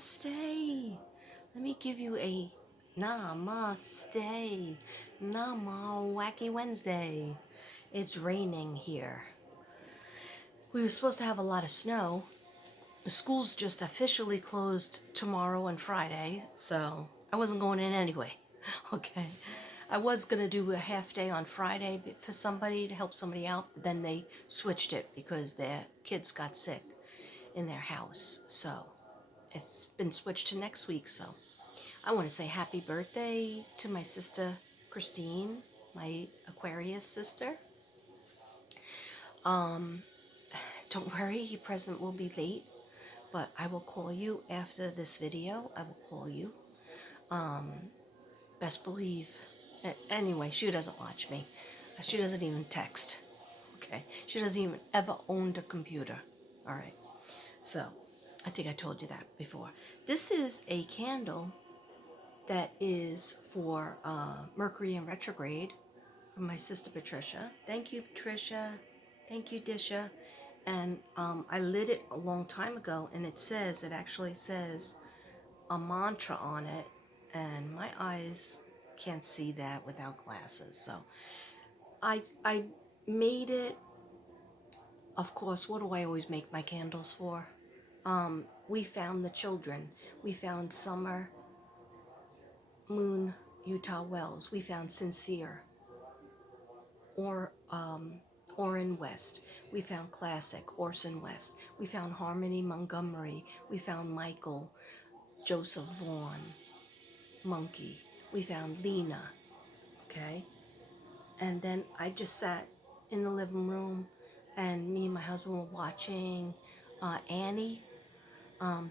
Namaste. Let me give you a namaste. Nama Wacky Wednesday. It's raining here. We were supposed to have a lot of snow. The school's just officially closed tomorrow and Friday, so I wasn't going in anyway. Okay. I was going to do a half day on Friday for somebody to help somebody out, but then they switched it because their kids got sick in their house. So it's been switched to next week. So I want to say happy birthday to my sister Christine, my Aquarius sister. Don't worry, your present will be late, but I will call you after this video. I will call you. Best believe. Anyway, she doesn't watch me. She doesn't even text. Okay. She doesn't even ever own a computer. All right. So I think I told you that before. This is a candle that is for Mercury in retrograde from my sister Patricia. Thank you, Patricia. Thank you, Disha. And I lit it a long time ago, and it actually says a mantra on it, and my eyes can't see that without glasses. So I made it. Of course, what do I always make my candles for? We found the children. We found SummerMoon, Utah Wells. We found Sincere, Orrin West. We found Classic, Orson West. We found Harmony Montgomery. We found Michael, Joseph Vaughn, Monkey. We found Lena, okay? And then I just sat in the living room, and me and my husband were watching Annie,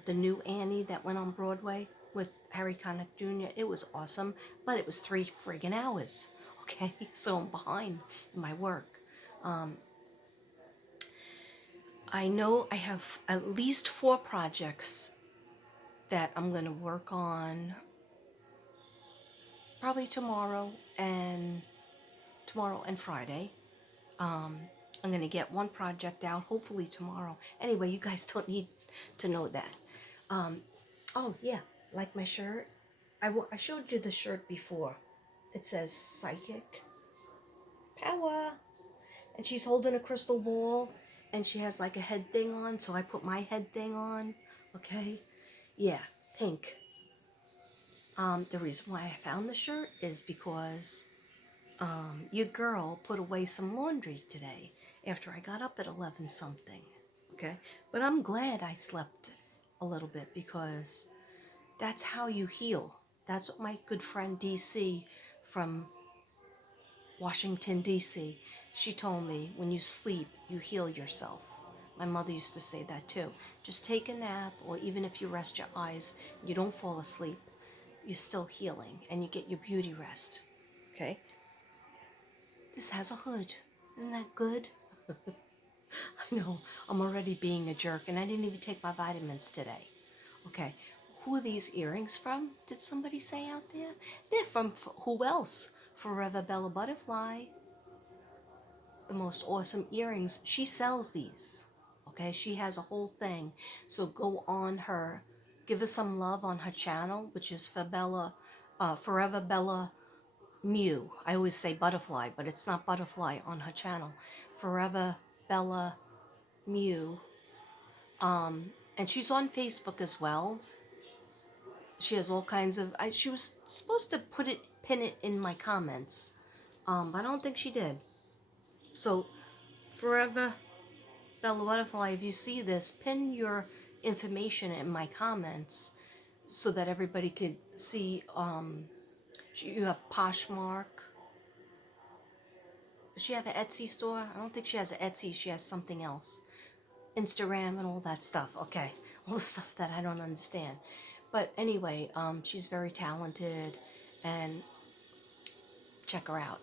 the new Annie that went on Broadway with Harry Connick Jr. It was awesome, but it was 3 friggin' hours, okay? So I'm behind in my work. I know I have at least 4 projects that I'm going to work on probably tomorrow and Friday. I'm going to get one project out hopefully tomorrow. Anyway, you guys don't need to know that. Oh yeah, like my shirt. I showed you the shirt before. It says Psychic Power. And she's holding a crystal ball, and she has like a head thing on, so I put my head thing on. Okay? Yeah, pink. The reason why I found the shirt is because your girl put away some laundry today after I got up at 11 something. Okay? But I'm glad I slept a little bit because that's how you heal. That's what my good friend DC from Washington, D.C., she told me, when you sleep, you heal yourself. My mother used to say that too. Just take a nap, or even if you rest your eyes, you don't fall asleep, you're still healing, and you get your beauty rest. Okay? This has a hood. Isn't that good? I know, I'm already being a jerk, and I didn't even take my vitamins today. Okay, who are these earrings from? Did somebody say out there? They're from who else? Forever Bella Butterfly. The most awesome earrings. She sells these. Okay, she has a whole thing. So go on her, give her some love on her channel, which is Forever Bella Mew. I always say butterfly, but it's not butterfly on her channel. Forever Bella Mew. And she's on Facebook as well. She has all kinds of. She was supposed to pin it in my comments, but I don't think she did. So, Forever Bella Butterfly, if you see this, pin your information in my comments so that everybody could see. You have Poshmark. Does she have an Etsy store? I don't think she has an Etsy. She has something else. Instagram and all that stuff. Okay, all the stuff that I don't understand. But anyway, she's very talented, and check her out.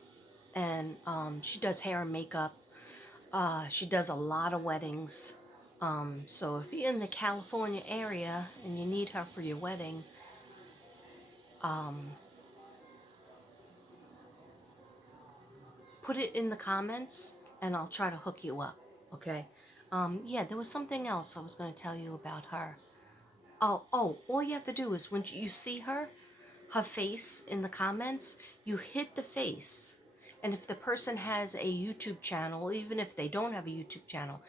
And she does hair and makeup. She does a lot of weddings. So if you're in the California area and you need her for your wedding, put it in the comments and I'll try to hook you up. Okay? Yeah, there was something else I was going to tell you about her. Oh, all you have to do is when you see her face in the comments, you hit the face. And if the person has a YouTube channel, even if they don't have a YouTube channel,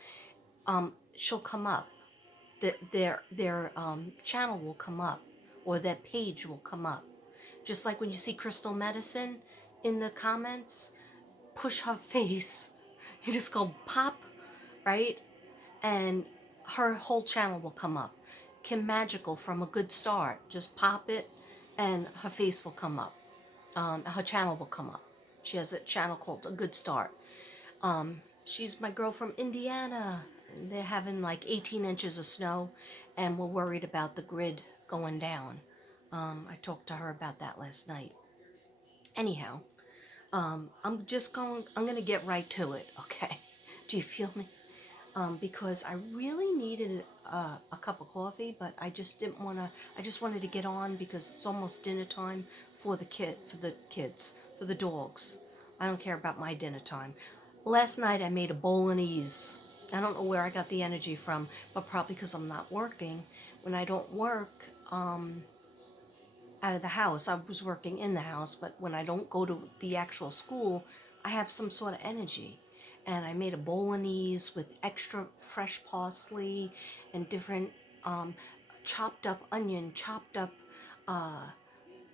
she'll come up. Their channel will come up, or their page will come up. Just like when you see Crystal Medicine in the comments, push her face. You just go pop, right? And her whole channel will come up. Kim Magical from A Good Start. Just pop it and her face will come up. Her channel will come up. She has a channel called A Good Start. She's my girl from Indiana. They're having like 18 inches of snow and we're worried about the grid going down. I talked to her about that last night. Anyhow, I'm going to get right to it, okay? Do you feel me? Because I really needed a cup of coffee, but I just didn't want to. I just wanted to get on because it's almost dinner time for the kids, for the dogs. I don't care about my dinner time. Last night I made a bolognese. I don't know where I got the energy from, but probably because I'm not working. When I don't work, out of the house. I was working in the house, but when I don't go to the actual school, I have some sort of energy. And I made a bolognese with extra fresh parsley and different chopped up onion, chopped up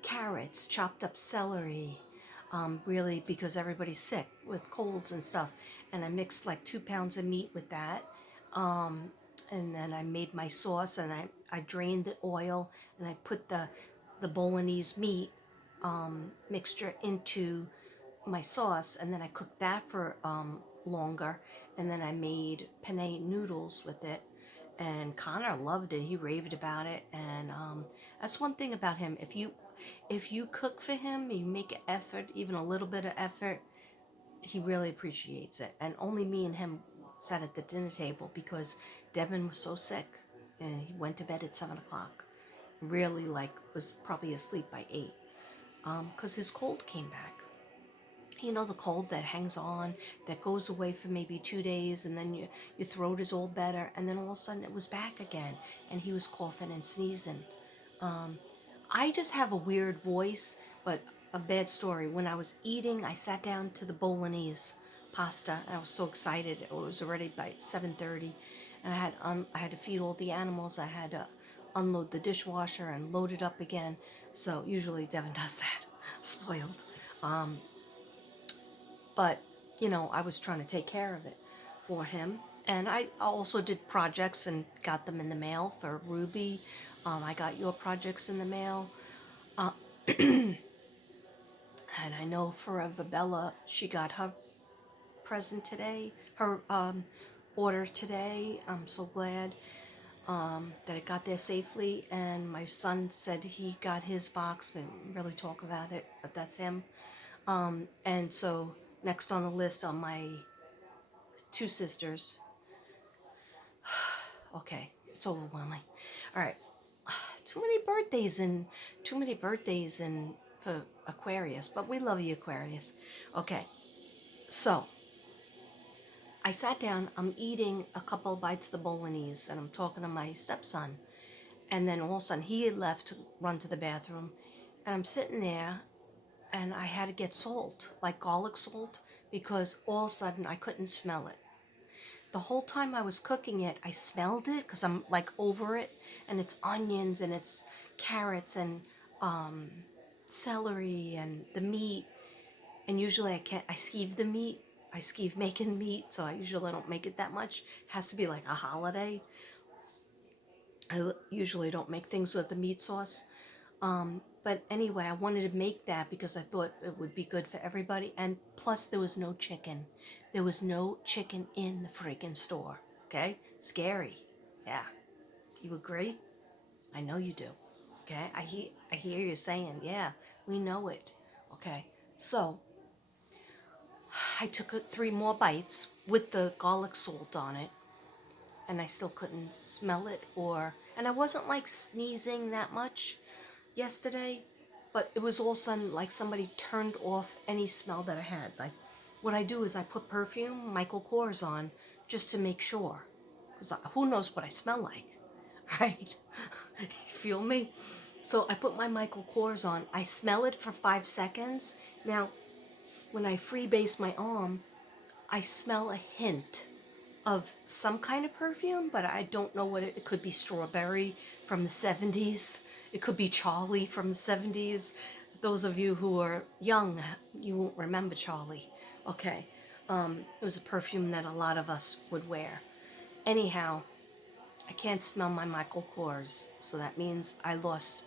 carrots, chopped up celery, really because everybody's sick with colds and stuff. And I mixed like 2 pounds of meat with that. And then I made my sauce and I drained the oil and I put the bolognese meat mixture into my sauce, and then I cooked that for longer, and then I made penne noodles with it. And Connor loved it; he raved about it, and that's one thing about him. If you cook for him, you make an effort, even a little bit of effort, he really appreciates it. And only me and him sat at the dinner table because Devin was so sick, and he went to bed at 7 o'clock. Really, like, was probably asleep by 8 because his cold came back. You know, the cold that hangs on, that goes away for maybe 2 days, and then your throat is all better, and then all of a sudden it was back again, and he was coughing and sneezing. I just have a weird voice, but a bad story. When I was eating, I sat down to the bolognese pasta, and I was so excited. It was already by 7:30, and I had to feed all the animals. I had to unload the dishwasher and load it up again. So usually Devin does that. Spoiled. But I was trying to take care of it for him, and I also did projects and got them in the mail for Ruby. I got your projects in the mail. And I know Forever Bella, she got her present today, her order today. I'm so glad that it got there safely. And my son said he got his box. We didn't really talk about it, but that's him. And so next on the list are my two sisters. Okay, it's overwhelming. All right, too many birthdays and too many birthdays and for Aquarius, but we love you, Aquarius. Okay, so I sat down, I'm eating a couple of bites of the bolognese, and I'm talking to my stepson. And then all of a sudden, he had left to run to the bathroom. And I'm sitting there, and I had to get salt, like garlic salt, because all of a sudden I couldn't smell it. The whole time I was cooking it, I smelled it because I'm like over it, and it's onions and it's carrots and celery and the meat. And usually I can't. I skeeve the meat. I skeeve making meat, so I usually don't make it that much. It has to be like a holiday. I usually don't make things with the meat sauce. But anyway, I wanted to make that because I thought it would be good for everybody. And plus, there was no chicken. There was no chicken in the freaking store. Okay? Scary. Yeah. You agree? I know you do. Okay? I hear you saying, yeah, we know it. Okay? So, I took 3 more bites with the garlic salt on it, and I still couldn't smell it, and I wasn't like sneezing that much yesterday, but it was all of a sudden like somebody turned off any smell that I had. Like, what I do is I put perfume, Michael Kors on, just to make sure, because who knows what I smell like, right? You feel me? So I put my Michael Kors on. I smell it for 5 seconds. Now, when I freebase my arm, I smell a hint of some kind of perfume, but I don't know what it could be. Strawberry from the 70s. It could be Charlie from the 70s. Those of you who are young, you won't remember Charlie. Okay. It was a perfume that a lot of us would wear. Anyhow, I can't smell my Michael Kors, so that means I lost.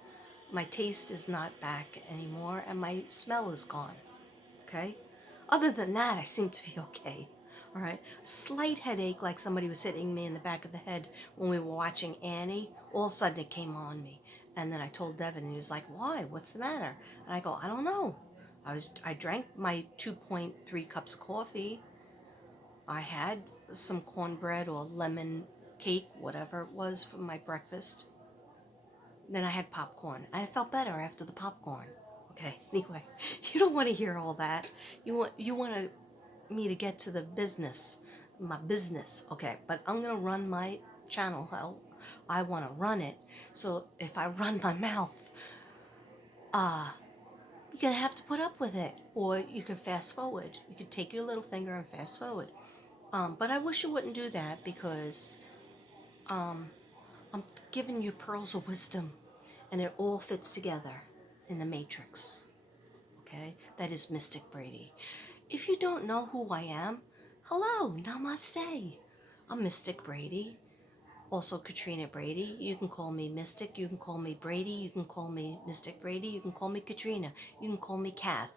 My taste is not back anymore, and my smell is gone. Okay? Other than that, I seem to be okay. All right? Slight headache, like somebody was hitting me in the back of the head when we were watching Annie. All of a sudden, it came on me. And then I told Devin, and he was like, "Why? What's the matter?" And I go, "I don't know. I drank my 2.3 cups of coffee. I had some cornbread or lemon cake, whatever it was, for my breakfast. Then I had popcorn. I felt better after the popcorn." Okay, anyway, you don't want to hear all that. You want me to get to the business, my business. Okay, but I'm gonna run my channel how I want to run it. So if I run my mouth, you're gonna have to put up with it, or you can fast forward. You can take your little finger and fast forward. But I wish you wouldn't do that because I'm giving you pearls of wisdom, and it all fits together in the matrix. Okay, that is Mystic Brady. If you don't know who I am, hello, namaste. I'm Mystic Brady, also Katrina Brady. You can call me Mystic, you can call me Brady, you can call me Mystic Brady, you can call me Katrina, you can call me Kath.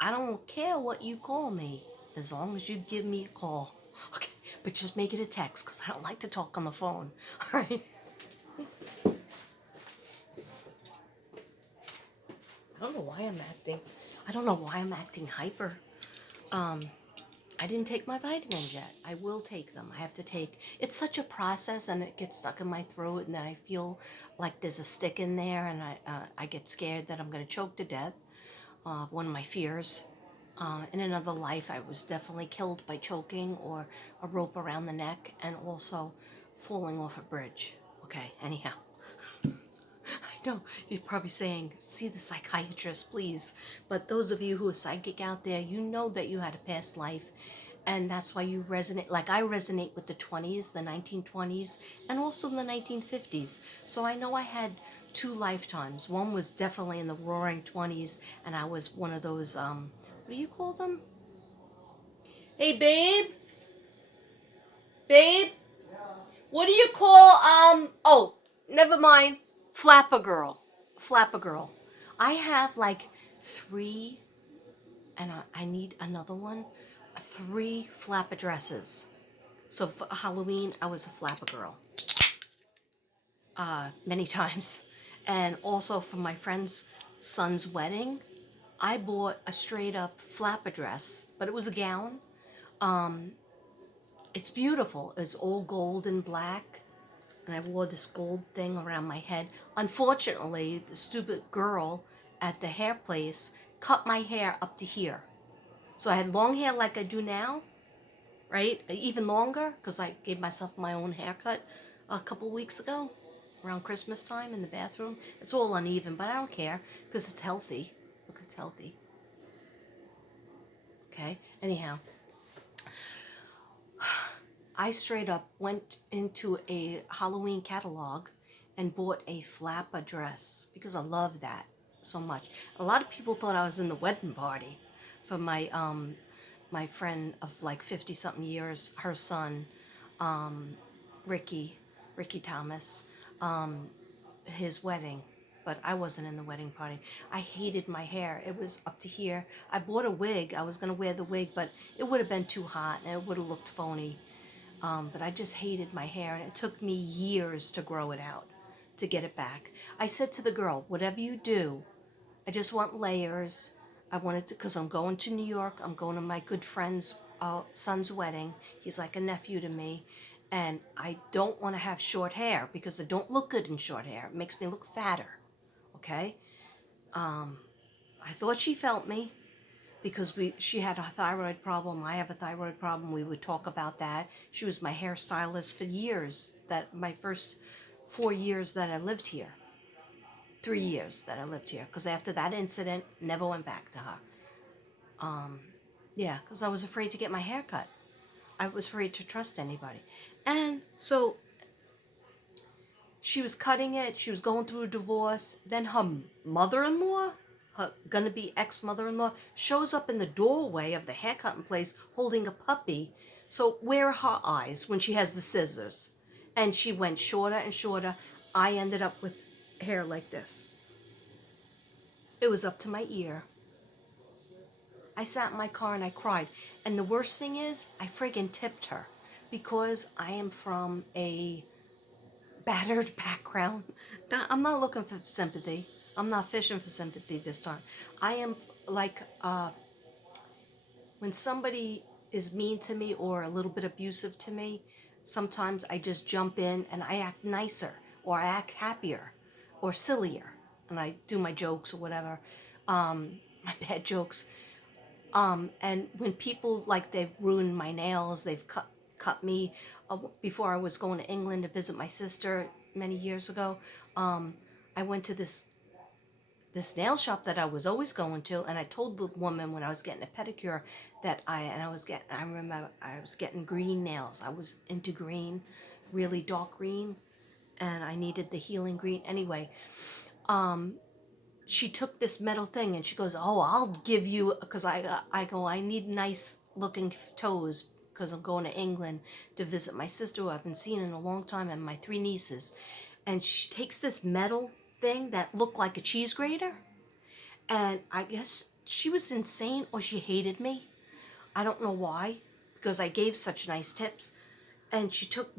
I don't care what you call me, as long as you give me a call. Okay, but just make it a text, because I don't like to talk on the phone. All right? I don't know why I'm acting. I don't know why I'm acting hyper. I didn't take my vitamins yet. I will take them. I have to take. It's such a process, and it gets stuck in my throat, and then I feel like there's a stick in there, and I get scared that I'm going to choke to death. One of my fears. In another life, I was definitely killed by choking or a rope around the neck, and also falling off a bridge. Okay, anyhow. I know you're probably saying, "See the psychiatrist, please." But those of you who are psychic out there, you know that you had a past life, and that's why you resonate. Like I resonate with the 20s, the 1920s, and also the 1950s. So I know I had two lifetimes. One was definitely in the Roaring 20s, and I was one of those. What do you call them? Hey, babe. What do you call Oh, never mind. Flapper girl. Flapper girl. I have like three, and I need another one. Three flapper dresses. So for Halloween, I was a flapper girl. Many times. And also for my friend's son's wedding, I bought a straight up flapper dress, but it was a gown. It's beautiful. It's all gold and black. And I wore this gold thing around my head. Unfortunately, the stupid girl at the hair place cut my hair up to here. So I had long hair like I do now, right? Even longer, because I gave myself my own haircut a couple of weeks ago, around Christmas time in the bathroom. It's all uneven, but I don't care, because it's healthy. Look, it's healthy. Okay? Anyhow, I straight up went into a Halloween catalog and bought a flapper dress because I love that so much. A lot of people thought I was in the wedding party for my friend of like 50 something years, her son, Ricky, Ricky Thomas, his wedding. But I wasn't in the wedding party. I hated my hair. It was up to here. I bought a wig. I was going to wear the wig, but it would have been too hot and it would have looked phony. But I just hated my hair, and it took me years to grow it out, to get it back. I said to the girl, "Whatever you do, I just want layers. I wanted to, because I'm going to New York. I'm going to my good friend's son's wedding. He's like a nephew to me. And I don't want to have short hair because I don't look good in short hair. It makes me look fatter. Okay? I thought she felt me because she had a thyroid problem. I have a thyroid problem. We would talk about that. She was my hairstylist for years. That my first 4 years that I lived here. 3 years that I lived here. Because after that incident, never went back to her. Yeah, because I was afraid to get my hair cut. I was afraid to trust anybody. And so she was cutting it. She was going through a divorce. Then her mother-in-law, her gonna-be ex-mother-in-law, shows up in the doorway of the haircutting place holding a puppy. So where are her eyes when she has the scissors? And she went shorter and shorter. I ended up with hair like this. It was up to my ear. I sat in my car and I cried. And the worst thing is, I friggin' tipped her because I am from a battered background. I'm not looking for sympathy. I'm not fishing for sympathy this time. I am like, when somebody is mean to me or a little bit abusive to me, sometimes I just jump in and I act nicer or I act happier or sillier. And I do my jokes or whatever, my bad jokes. And when people, like, they've ruined my nails, they've cut me. Before I was going to England to visit my sister many years ago, I went to this nail shop that I was always going to, and I told the woman when I was getting a pedicure that I remember I was getting green nails. I was into green, really dark green, and I needed the healing green. Anyway, she took this metal thing and she goes, "Oh, I'll give you," because I go, "I need nice looking toes because I'm going to England to visit my sister who I haven't seen in a long time and my 3 nieces." And she takes this metal thing that looked like a cheese grater, and I guess she was insane or she hated me. I don't know why, because I gave such nice tips. And she took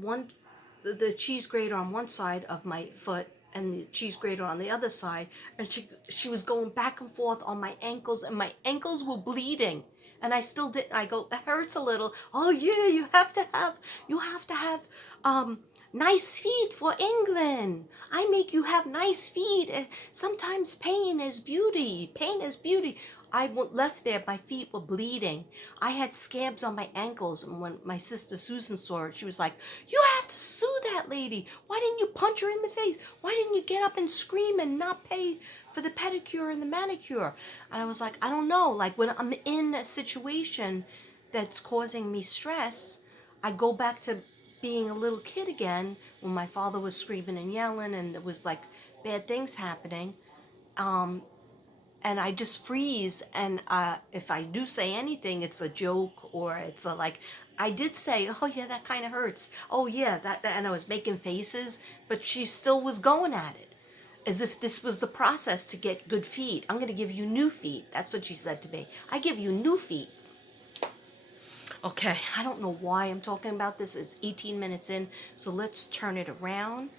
the cheese grater on one side of my foot and the cheese grater on the other side, and she was going back and forth on my ankles, and my ankles were bleeding. And I still didn't. I go, "It hurts a little." "Oh yeah, you have to have nice feet for England. I make you have nice feet. And sometimes pain is beauty. Pain is beauty." I left there, my feet were bleeding. I had scabs on my ankles, and when my sister Susan saw it, she was like, "You have to sue that lady. Why didn't you punch her in the face? Why didn't you get up and scream and not pay for the pedicure and the manicure?" And I was like, I don't know. Like, when I'm in a situation that's causing me stress, I go back to being a little kid again when my father was screaming and yelling and it was like bad things happening. And I just freeze. And if I do say anything, it's a joke or it's a like, I did say, "Oh yeah, that kind of hurts. Oh yeah, that," and I was making faces, but she still was going at it as if this was the process to get good feet. "I'm going to give you new feet." That's what she said to me. "I give you new feet." Okay, I don't know why I'm talking about this. It's 18 minutes in, so let's turn it around.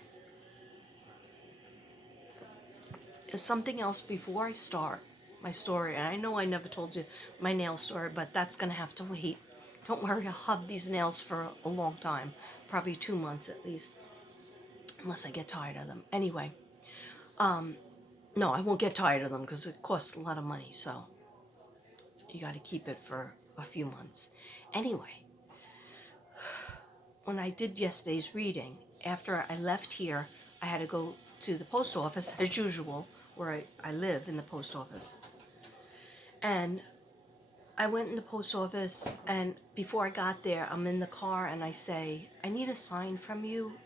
There's something else before I start my story, and I know I never told you my nail story, but that's going to have to wait. Don't worry, I'll have these nails for a long time, probably 2 months at least, unless I get tired of them. Anyway, no, I won't get tired of them because it costs a lot of money, so you got to keep it for a few months. Anyway, when I did yesterday's reading, after I left here, I had to go to the post office as usual, where I live in the post office. And I went in the post office, and before I got there, I'm in the car and I say, "I need a sign from you,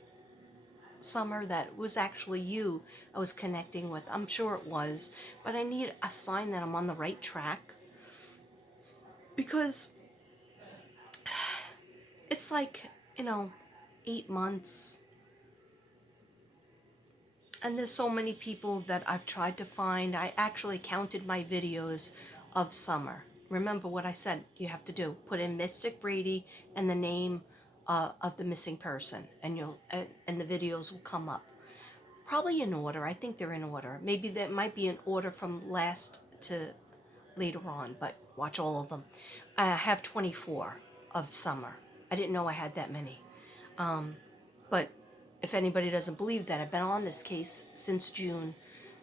Summer," that was actually you I was connecting with. I'm sure it was, but I need a sign that I'm on the right track. Because it's like, 8 months. And there's so many people that I've tried to find. I actually counted my videos of Summer. Remember what I said you have to do. Put in Mystic Brady and the name of the missing person, and the videos will come up. Probably in order. I think they're in order. Maybe that might be in order from last to later on, but watch all of them. I have 24 of Summer. I didn't know I had that many. But if anybody doesn't believe that, I've been on this case since June,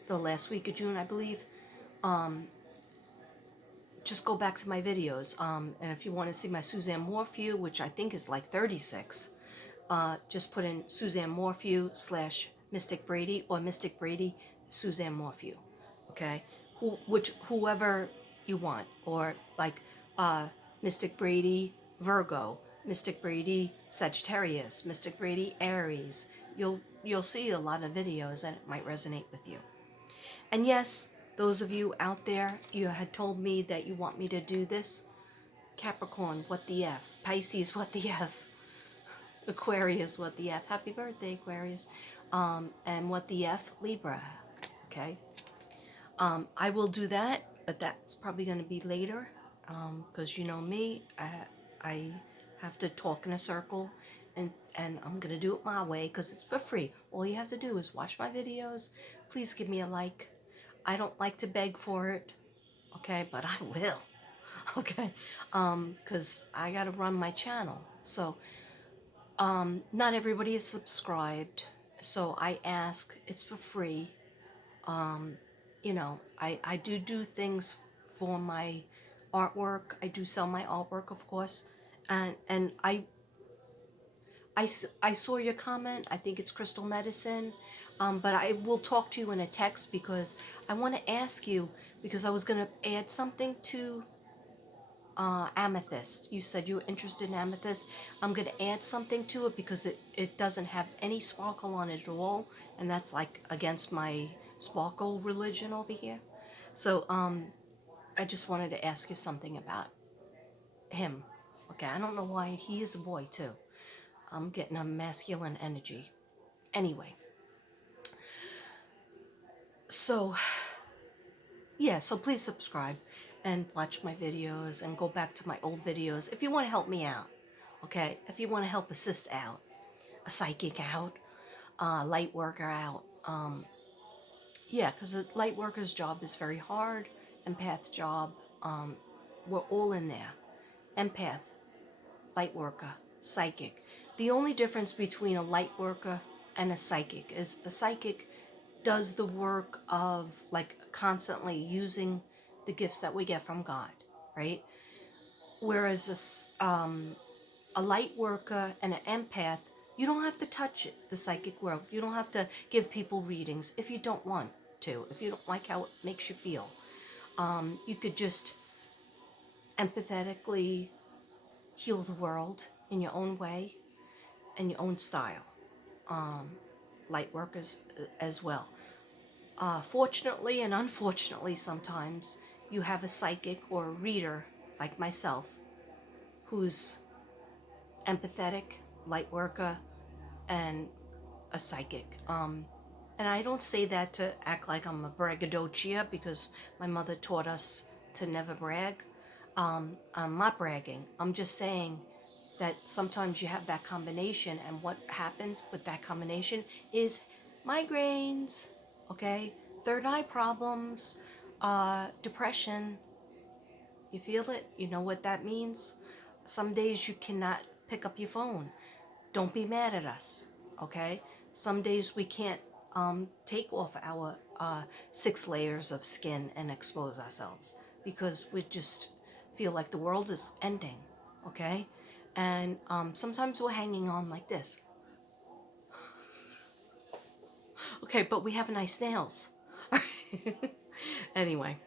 the last week of June, I believe. Just go back to my videos. And if you want to see my Suzanne Morphew, which I think is like 36, just put in Suzanne Morphew Mystic Brady, or Mystic Brady Suzanne Morphew. Okay, whoever you want, or like uh, Mystic Brady Virgo, Mystic Brady Sagittarius, Mystic Brady Aries. You'll see a lot of videos and it might resonate with you. And yes, those of you out there, you had told me that you want me to do this. Capricorn, what the F? Pisces, what the F? Aquarius, what the F? Happy birthday, Aquarius. And what the F? Libra. Okay. I will do that, but that's probably going to be later, because you know me, I have to talk in a circle, and I'm going to do it my way because it's for free. All you have to do is watch my videos. Please give me a like. I don't like to beg for it, okay, but I will, okay, because I got to run my channel. So, not everybody is subscribed, so I ask, it's for free. You know, I do things for my artwork. I do sell my artwork, of course. And I saw your comment. I think it's crystal medicine. But I will talk to you in a text because I want to ask you, because I was going to add something to amethyst. You said you were interested in amethyst. I'm going to add something to it because it doesn't have any sparkle on it at all. And that's like against my sparkle religion over here. So I just wanted to ask you something about him. Okay, I don't know why he is a boy too. I'm getting a masculine energy. Anyway, so yeah, so please subscribe and watch my videos and go back to my old videos if you want to help me out. Okay, if you want to help assist out, a psychic out, a light worker out. Yeah, because a light worker's job is very hard. Empath job, we're all in there. Empath, light worker, psychic. The only difference between a light worker and a psychic is a psychic does the work of like constantly using the gifts that we get from God, right? Whereas a light worker and an empath, you don't have to touch it, the psychic world. You don't have to give people readings if you don't want to, if you don't like how it makes you feel. You could just empathetically heal the world in your own way and your own style. Light workers as well. Fortunately and unfortunately, sometimes you have a psychic or a reader like myself who's empathetic, light worker, and a psychic. And I don't say that to act like I'm a braggadocio because my mother taught us to never brag. I'm not bragging. I'm just saying that sometimes you have that combination, and what happens with that combination is migraines, okay, third eye problems, depression. You feel it? You know what that means? Some days you cannot pick up your phone. Don't be mad at us, okay? Some days we can't take off our 6 layers of skin and expose ourselves because we just feel like the world is ending, okay? And sometimes we're hanging on like this. Okay, but we have nice nails. Anyway,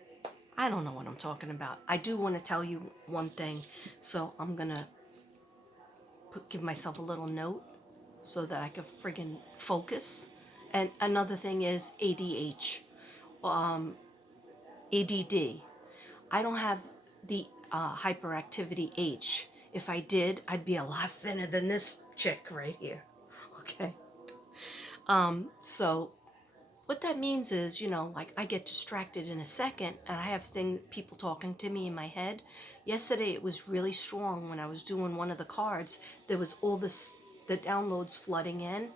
I don't know what I'm talking about. I do want to tell you one thing, so I'm going to give myself a little note so that I can friggin' focus. And another thing is ADH, ADD. I don't have the hyperactivity H. If I did, I'd be a lot thinner than this chick right here. Okay. So what that means is, you know, like I get distracted in a second and I have people talking to me in my head. Yesterday it was really strong when I was doing one of the cards. There was all this, the downloads flooding in.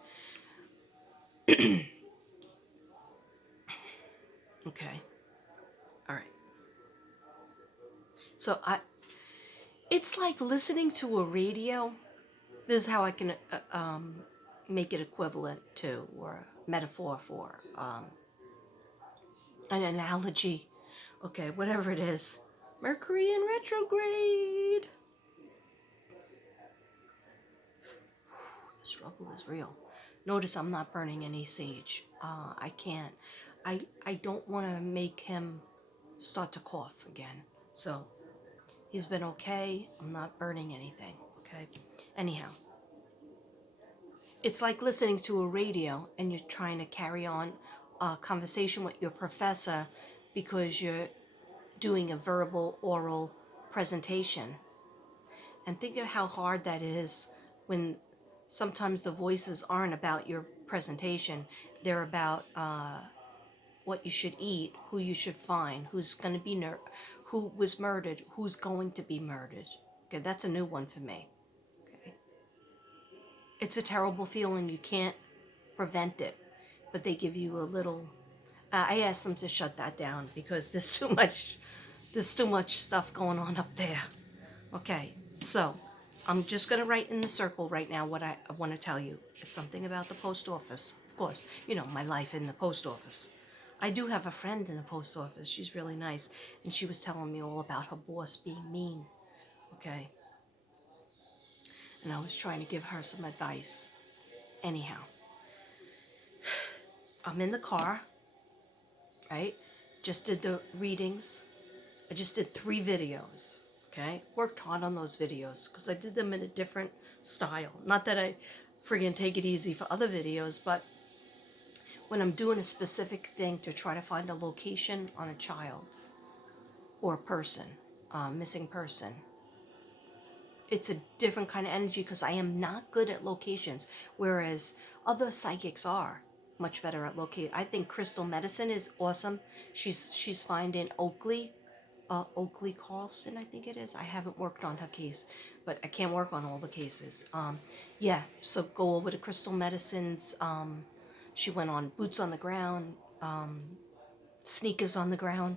Okay. All right. So it's like listening to a radio. This is how I can make it equivalent to, or a metaphor for, an analogy. Okay, whatever it is. Mercury in retrograde. The struggle is real. Notice I'm not burning any sage. I can't. I don't want to make him start to cough again. So he's been okay. I'm not burning anything. Okay. Anyhow, it's like listening to a radio and you're trying to carry on a conversation with your professor because you're doing a verbal oral presentation. And think of how hard that is when sometimes the voices aren't about your presentation. They're about what you should eat, who you should find, who's going to be who was murdered, who's going to be murdered. Okay, that's a new one for me. Okay, it's a terrible feeling. You can't prevent it, but they give you a little. I asked them to shut that down because there's too much. There's too much stuff going on up there. Okay, so I'm just going to write in the circle right now what I want to tell you. It's something about the post office. Of course, you know, my life in the post office. I do have a friend in the post office. She's really nice. And she was telling me all about her boss being mean. Okay. And I was trying to give her some advice. Anyhow, I'm in the car, right? Just did the readings. I just did 3 videos. Okay. Worked hard on those videos because I did them in a different style. Not that I friggin' take it easy for other videos, but when I'm doing a specific thing to try to find a location on a child or a person, missing person, it's a different kind of energy because I am not good at locations, whereas other psychics are much better at locate. I think crystal medicine is awesome. She's finding Oakley Carlson, I think it is. I haven't worked on her case, but I can't work on all the cases. Yeah, so go over to Crystal Medicines. She went on boots on the ground, sneakers on the ground,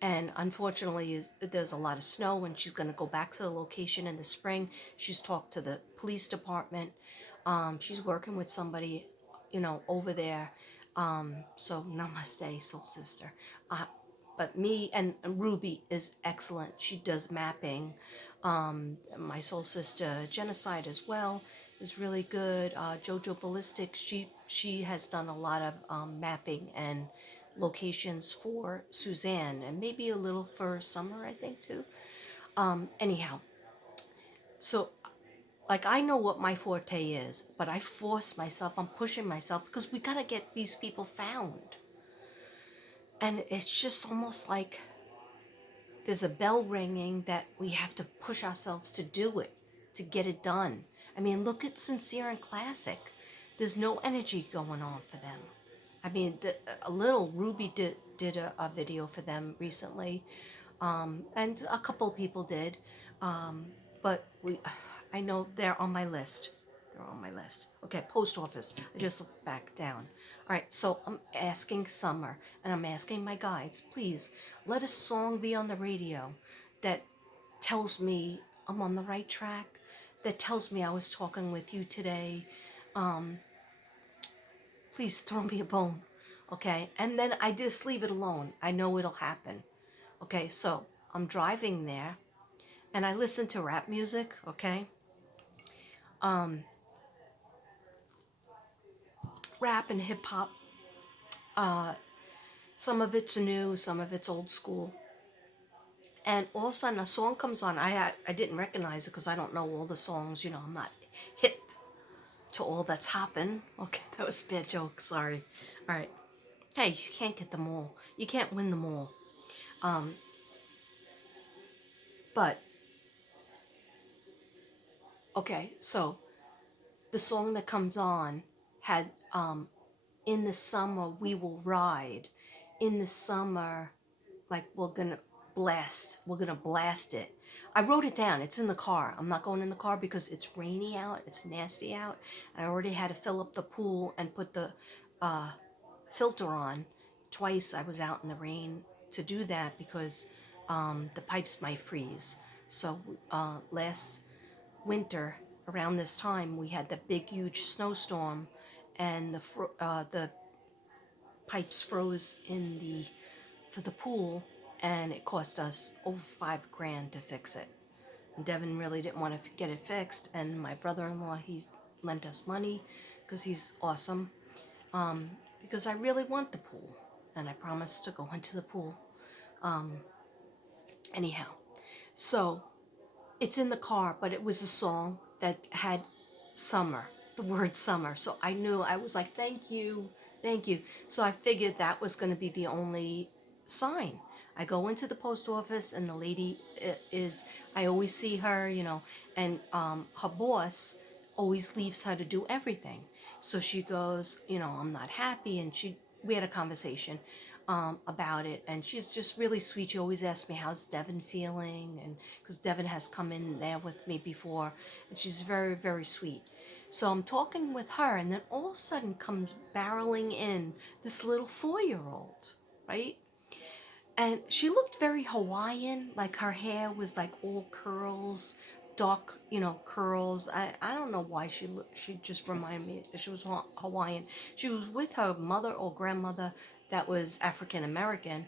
and unfortunately there's a lot of snow and she's going to go back to the location in the spring. She's talked to the police department. She's working with somebody, you know, over there. So namaste, soul sister. But me and Ruby is excellent. She does mapping. My soul sister Genocide as well is really good. Jojo Ballistic, she has done a lot of mapping and locations for Suzanne and maybe a little for Summer, I think too. Anyhow, so like I know what my forte is, but I force myself, I'm pushing myself because we gotta get these people found. And it's just almost like there's a bell ringing that we have to push ourselves to do it, to get it done. I mean, look at Sincere and Classic. There's no energy going on for them. I mean, a little Ruby did a video for them recently, and a couple of people did, but I know they're on my list. They're on my list. Okay, post office. I just looked back down. All right, so I'm asking Summer, and I'm asking my guides, please let a song be on the radio that tells me I'm on the right track, that tells me I was talking with you today. Please throw me a bone, okay? And then I just leave it alone. I know it'll happen. Okay, so I'm driving there, and I listen to rap music, okay? Rap and hip hop. Some of it's new, some of it's old school. And all of a sudden a song comes on. I didn't recognize it because I don't know all the songs. You know, I'm not hip to all that's happened. Okay, that was a bad joke. Sorry. All right. Hey, you can't get them all. You can't win them all. But okay, so the song that comes on had "In the Summer We Will Ride." In the summer, like we're gonna blast it. I wrote it down. It's in the car. I'm not going in the car because it's rainy out, it's nasty out. I already had to fill up the pool and put the filter on. Twice I was out in the rain to do that because the pipes might freeze. So last winter around this time we had the big huge snowstorm, and the pipes froze in the for the pool, and it cost us over $5,000 to fix it. And Devin really didn't want to get it fixed, and my brother-in-law, he lent us money because he's awesome. Because I really want the pool, and I promised to go into the pool. Anyhow, so it's in the car, but it was a song that had summer, the word summer. So I knew, I was like, thank you, thank you. So I figured that was going to be the only sign. I go into the post office, and the lady is, I always see her, and her boss always leaves her to do everything. So she goes, I'm not happy. And we had a conversation about it, and she's just really sweet. She always asks me, how's Devin feeling? And because Devin has come in there with me before, and she's very, very sweet. So I'm talking with her, and then all of a sudden comes barreling in this little 4-year-old, right? And she looked very Hawaiian, like her hair was like all curls, dark, curls. I don't know why she just reminded me she was Hawaiian. She was with her mother or grandmother that was African American,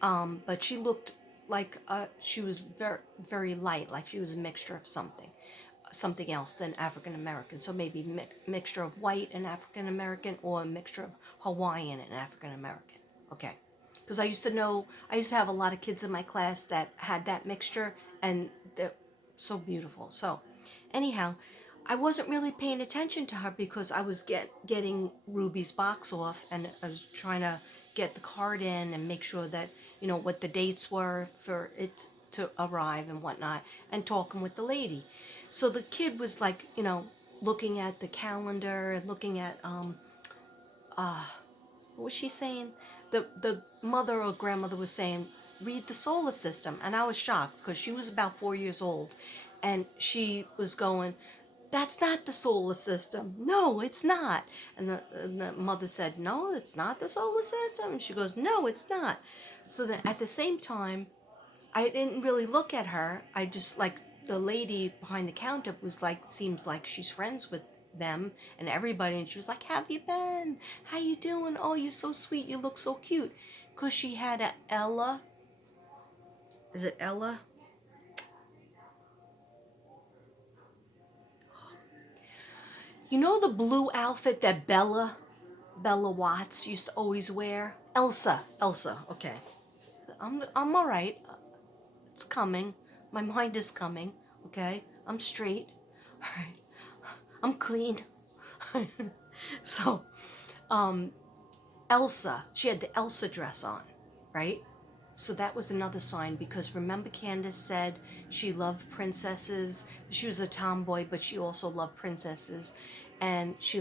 but she looked like she was very, very light, like she was a mixture of something else than African American. So maybe mixture of white and African American, or a mixture of Hawaiian and African American. Okay. Because I used to have a lot of kids in my class that had that mixture, and they're so beautiful. So, anyhow, I wasn't really paying attention to her because I was getting Ruby's box off, and I was trying to get the card in and make sure that, what the dates were for it to arrive and whatnot, and talking with the lady. So the kid was like, looking at the calendar and looking at what was she saying? The mother or grandmother was saying, read the solar system. And I was shocked because she was about 4 years old. And she was going, that's not the solar system. No, it's not. And the mother said, no, it's not the solar system. She goes, no, it's not. So then at the same time, I didn't really look at her. I just, like, the lady behind the counter was like, seems like she's friends with them and everybody, and she was like, have you been? How you doing? Oh, you're so sweet. You look so cute. Because she had a Ella. Is it Ella? You know the blue outfit that Bella Watts used to always wear? Elsa. Okay. I'm all right. It's coming. My mind is coming. Okay. I'm straight. All right. I'm clean. So, Elsa, she had the Elsa dress on, right? So that was another sign, because remember Candace said she loved princesses. She was a tomboy, but she also loved princesses. And she